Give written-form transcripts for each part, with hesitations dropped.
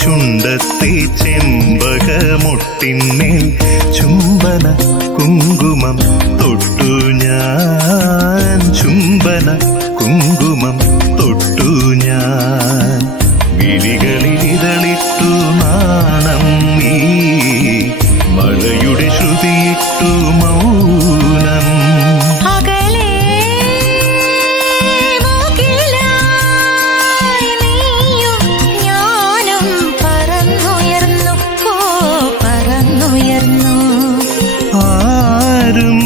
ചുണ്ടത്തെ ചെമ്പകമൊട്ടിന്മേൽ ചുംബന കുങ്കുമം തൊട്ടു ഞാൻ, ചുംബന കുങ്കുമം തൊട്ടു ഞാൻ. വിളികളിൽ ഇതളിട്ടു നാണം നീ, മഴയുടെ ശ്രുതിയിട്ടു മൗനം. ആരും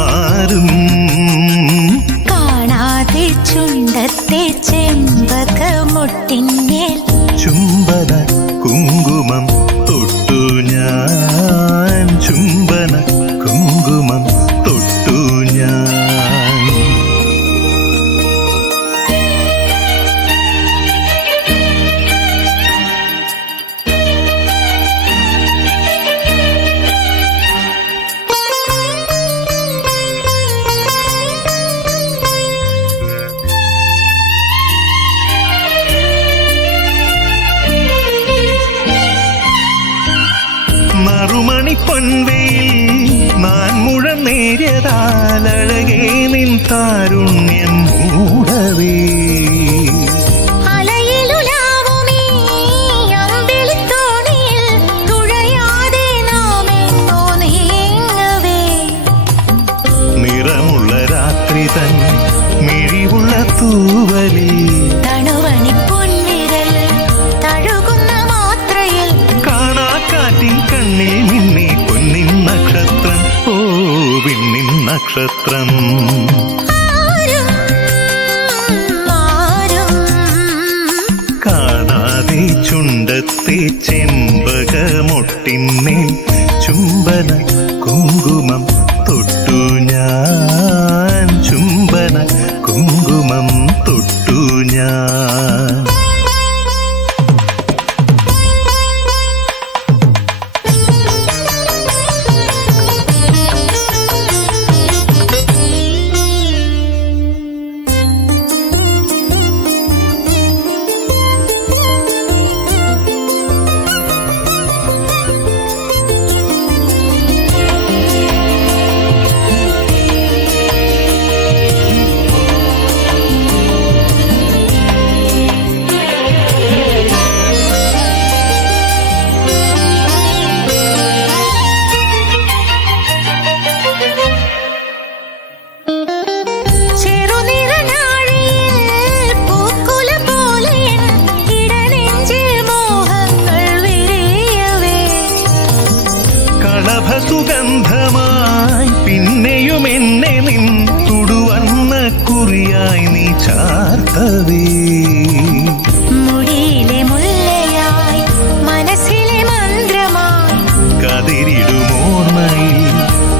ആരും കാണാതെ ചുണ്ടത്തെ ചെമ്പകമൊട്ടിന്മേൽ ചുംബന കുങ്കുമം തൊട്ടു ഞാൻ, ചുംബന കുങ്കുമം തൊട്ടു ഞാൻ. മറുമണി പൊൻവെയിൽ നാൻമുഴം നേരിയതാലഴകേ നിൻ താരുണ്യം മൂടവേ. നിറമുള്ള രാത്രി തൻ മിഴിവുള്ള തൂവലിൽ തണുവണി പൊൻവിരൽ തഴുകുന്ന മാത്രയിൽ കാണാക്കാറ്റിൻ കണ്ണിൽ മിന്നി പൊന്നിൻ നക്ഷത്രം. ഓ വിണ്ണിൻ നക്ഷത്രം. കാണാതെ ചുണ്ടത്തെ ചെമ്പകമൊട്ടിന്മേൽ ചുംബന കുങ്കുമം തൊട്ടു ഞാൻ, ചുംബന കുങ്കുമം തൊട്ടു ഞാൻ. സുഗന്ധമായി പിന്നെയും എന്നെ നിൻ തുടുവർണ്ണ കുറിയായി നീ ചാർത്തവേ. മുടിയിലെ മുല്ലയായി മനസ്സിലെ മന്ത്രമായി കതിരിടുമോർമ്മയിൽ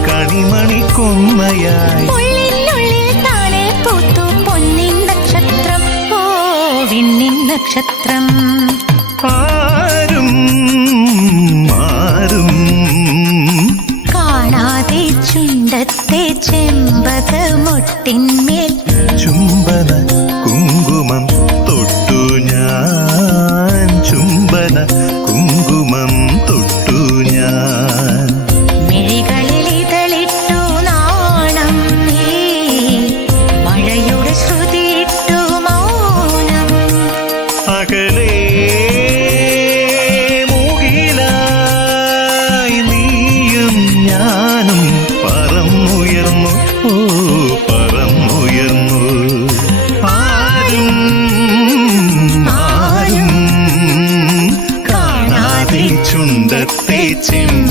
കണിമണി കൊന്നയായി ഉള്ളിനുള്ളിൽ താനെ പൂത്തു പൊന്നിൻ നക്ഷത്രം. ഓ വിണ്ണിൻ നക്ഷത്രം. ആരും ആരും കാണാതെ ചുണ്ടത്തെ ചെമ്പകമൊട്ടിന്മേൽ ചുംബന കുങ്കുമം തൊട്ടു ഞാൻ, ചുംബന കുങ്കുമം തൊട്ടു ഞാൻ. മിഴികളിൽ ഇതളിട്ടു നാണം നീ, മഴയുടെ ശ്രുതിയിട്ടു മൗനം. അകലേ മുകിലായി നീയും ഞാനും പറന്നുയർന്നു, ഓ പറന്നുയർന്നു. ആരും ആരും കാണാതെ ചുണ്ടത്തെ ചെമ്പ